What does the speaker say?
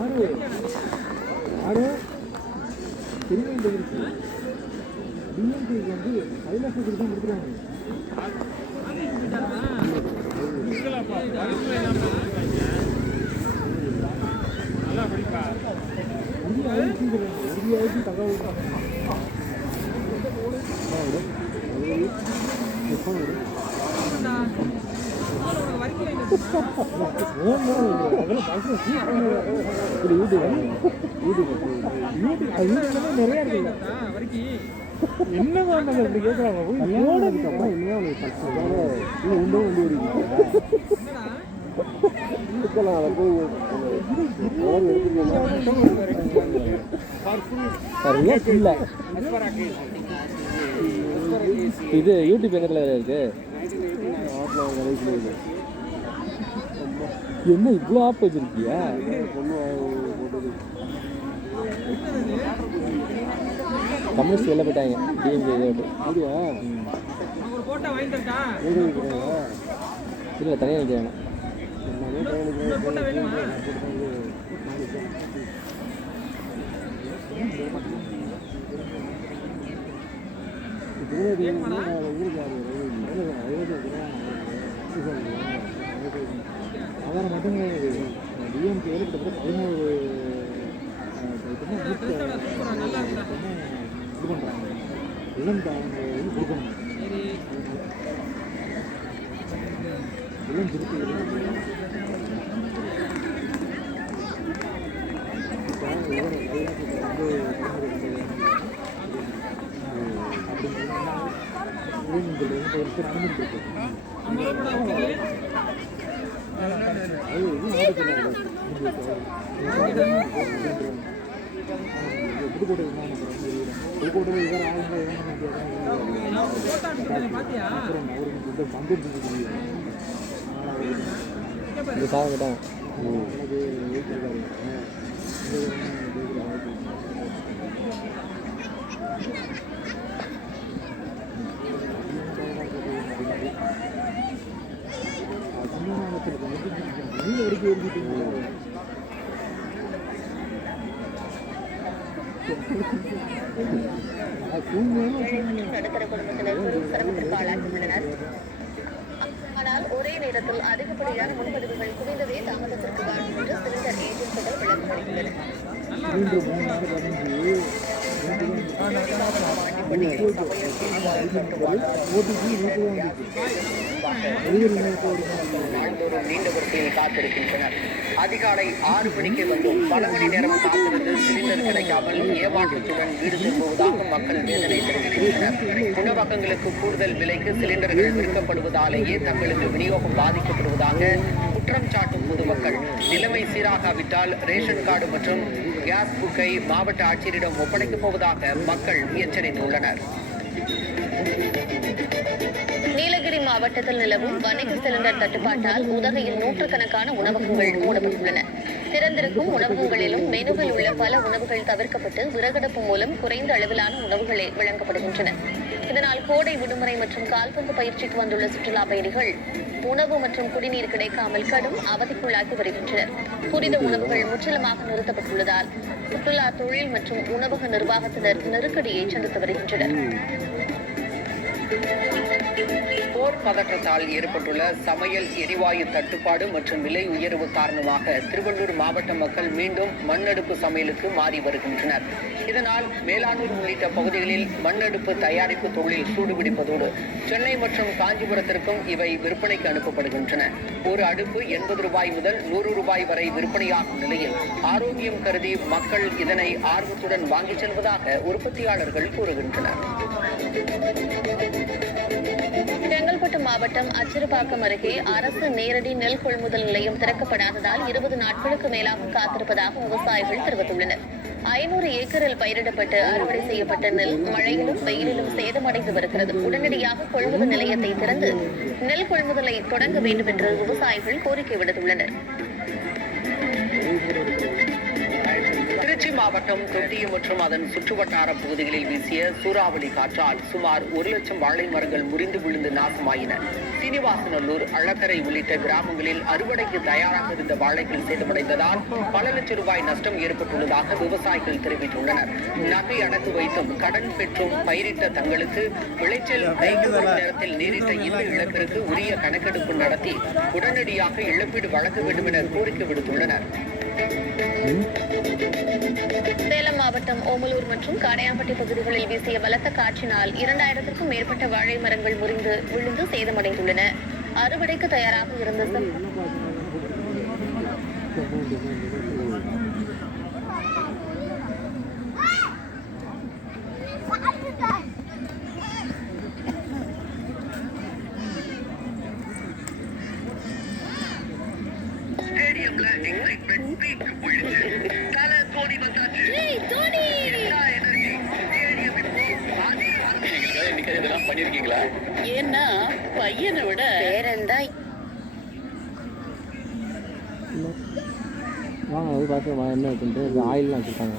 ஆறு திரும்ப டிஎம்கேக்கு வந்து கைலாசத்துக்கு தான் கொடுக்குறாங்க. இந்தியாவுக்கு தகவல் நிறைய இருக்கு. என்ன பண்ணாங்க இப்படி கேட்குறாங்க. உண்டும் வந்து இது யூடியூப் எங்கத்துல இருக்கு. என்ன இவ்வளோ ஆப் வச்சிருக்கியா? கம்யூனிஸ்ட் வெளில போயிட்டாங்க. டிஎம்கே இல்லை தனியாக நிற்கிறாங்க. ஆதாரம் மட்டும் டிஎம்கே கிட்டத்தட்ட 13 இது பண்ணுறாங்க. இளம் அவங்க கொடுக்கணும். இளம் திருப்பி புதுக்கோட்டை புதுக்கோட்டையில் இவர் சாப்பிட்டான். நடுத்தர குடும்பத்தினர் பெரும் சிரமத்திற்கு ஆளாகியுள்ளனர். ஆனால் ஒரே நேரத்தில் அதிகப்படியான முன்பதிவுகள் குவிந்ததே தாமதத்திற்கு காரணம் என்று சிலிண்டர் ஏஜென்சிகள் விளக்கமளித்துள்ளனர். நாள்தோறும் நீண்ட வரிசையில் காத்திருக்கின்றனர். அதிகாலை 6 மணிக்கு வந்தும் பல மணி நேரம் காத்திருந்து சிலிண்டர் கிடைக்காமல் ஏமாற்றத்துடன் வீடு திரும்புவதாக மக்கள் வேதனை தெரிவிக்கின்றனர். உணவகங்களுக்கு கூடுதல் விலைக்கு சிலிண்டர்கள் விற்கப்படுவதாலேயே தங்களுக்கு விநியோகம் பாதிக்கப்படுவதாக குற்றம் சாட்டும் பொதுமக்கள் நிலைமை சீராகாவிட்டால் ரேஷன் கார்டு மற்றும் கேஸ் புக்கை மாவட்ட ஆட்சியரிடம் ஒப்படைக்கப் போவதாக மக்கள் எச்சரித்துள்ளனர். நீலகிரி மாவட்டத்தில் நிலவும் வணிக சிலிண்டர் தட்டுப்பாட்டால் உதகையில் நூற்றுக்கணக்கான உணவகங்கள் மூடப்பட்டுள்ளன. திறந்திருக்கும் உணவகங்களிலும் மெனுவில் உள்ள பல உணவுகள் தவிர்க்கப்பட்டு விறகடுப்பு மூலம் குறைந்த அளவிலான உணவுகளே வழங்கப்படுகின்றன. இதனால் கோடை விடுமுறை மற்றும் கால்பந்து பயிற்சிக்கு வந்துள்ள சுற்றுலா பயணிகள் உணவு மற்றும் குடிநீர் கிடைக்காமல் கடும் அவதிக்குள்ளாகி வருகின்றனர். துரித உணவுகள் முற்றிலுமாக நிறுத்தப்பட்டுள்ளதால் சுற்றுலா தொழில் மற்றும் உணவக நிர்வாகத்தினர் நெருக்கடியை சந்தித்து வருகின்றனர். போர் பதற்றத்தால் ஏற்பட்டுள்ள சமையல் எரிவாயு தட்டுப்பாடு மற்றும் விலை உயர்வு காரணமாக திருவள்ளூர் மாவட்ட மக்கள் மீண்டும் மண்ணடுப்பு சமையலுக்கு மாறி வருகின்றனர். இதனால் மேலானூர் உள்ளிட்ட பகுதிகளில் மண்ணடுப்பு தயாரிப்பு தொழில் சூடுபிடிப்பதோடு சென்னை மற்றும் காஞ்சிபுரத்திற்கும் இவை விற்பனைக்கு அனுப்பப்படுகின்றன. ஒரு அடுப்பு 80 ரூபாய் முதல் 100 ரூபாய் வரை விற்பனையாகும் நிலையில் ஆரோக்கியம் கருதி மக்கள் இதனை ஆர்வத்துடன் வாங்கிச் செல்வதாக உற்பத்தியாளர்கள் கூறுகின்றனர். செங்கல்பட்டு மாவட்டம் அச்சிறுபாக்கம் அருகே அரசு நேரடி நெல் கொள்முதல் நிலையம் திறக்கப்படாததால் 20 நாட்களுக்கு மேலாக காத்திருப்பதாக விவசாயிகள் தெரிவித்துள்ளனர். 500 ஏக்கரில் பயிரிடப்பட்டு அறுவடை செய்யப்பட்ட நெல் மழையிலும் வெயிலிலும் சேதமடைந்து வருகிறது. உடனடியாக கொள்முதல் நிலையத்தை திறந்து நெல் கொள்முதலை தொடங்க வேண்டும் என்று விவசாயிகள் கோரிக்கை விடுத்துள்ளனர். திருச்சி மாவட்டம் தொட்டியம் மற்றும் அதன் சுற்றுவட்டார பகுதிகளில் வீசிய சூறாவளி காற்றால் சுமார் 1 லட்சம் வாழை மரங்கள் முறிந்து விழுந்து நாசமாயின. சீனிவாசநல்லூர், அழகரை உள்ளிட்ட கிராமங்களில் அறுவடைக்கு தயாராக இருந்த வாழைகள் சேதமடைந்ததால் பல லட்சம் ரூபாய் நஷ்டம் ஏற்பட்டுள்ளதாக விவசாயிகள் தெரிவித்துள்ளனர். நகை அடகு வைத்தும் கடன் பெற்றும் பயிரிட்ட தங்களுக்கு விளைச்சல் கைக்கு நேரத்தில் நேரிட்ட இந்த இழப்பிற்கு உரிய கணக்கெடுப்பு நடத்தி உடனடியாக இழப்பீடு வழங்க வேண்டும் என கோரிக்கை விடுத்துள்ளனர். சேலம் மாவட்டம் ஓமலூர் மற்றும் காடையாம்பட்டி பகுதிகளில் வீசிய பலத்த காற்றினால் 2000க்கும் மேற்பட்ட வாழை மரங்கள் முறிந்து விழுந்து சேதமடைந்துள்ளன. அறுவடைக்கு தயாராக இருந்த ஏன்னா பையனை விட பேரன்தான் வாங்க அது பார்த்து என்ன இருக்குன்ட்டு ஆயில்லாம் வச்சுருக்காங்க.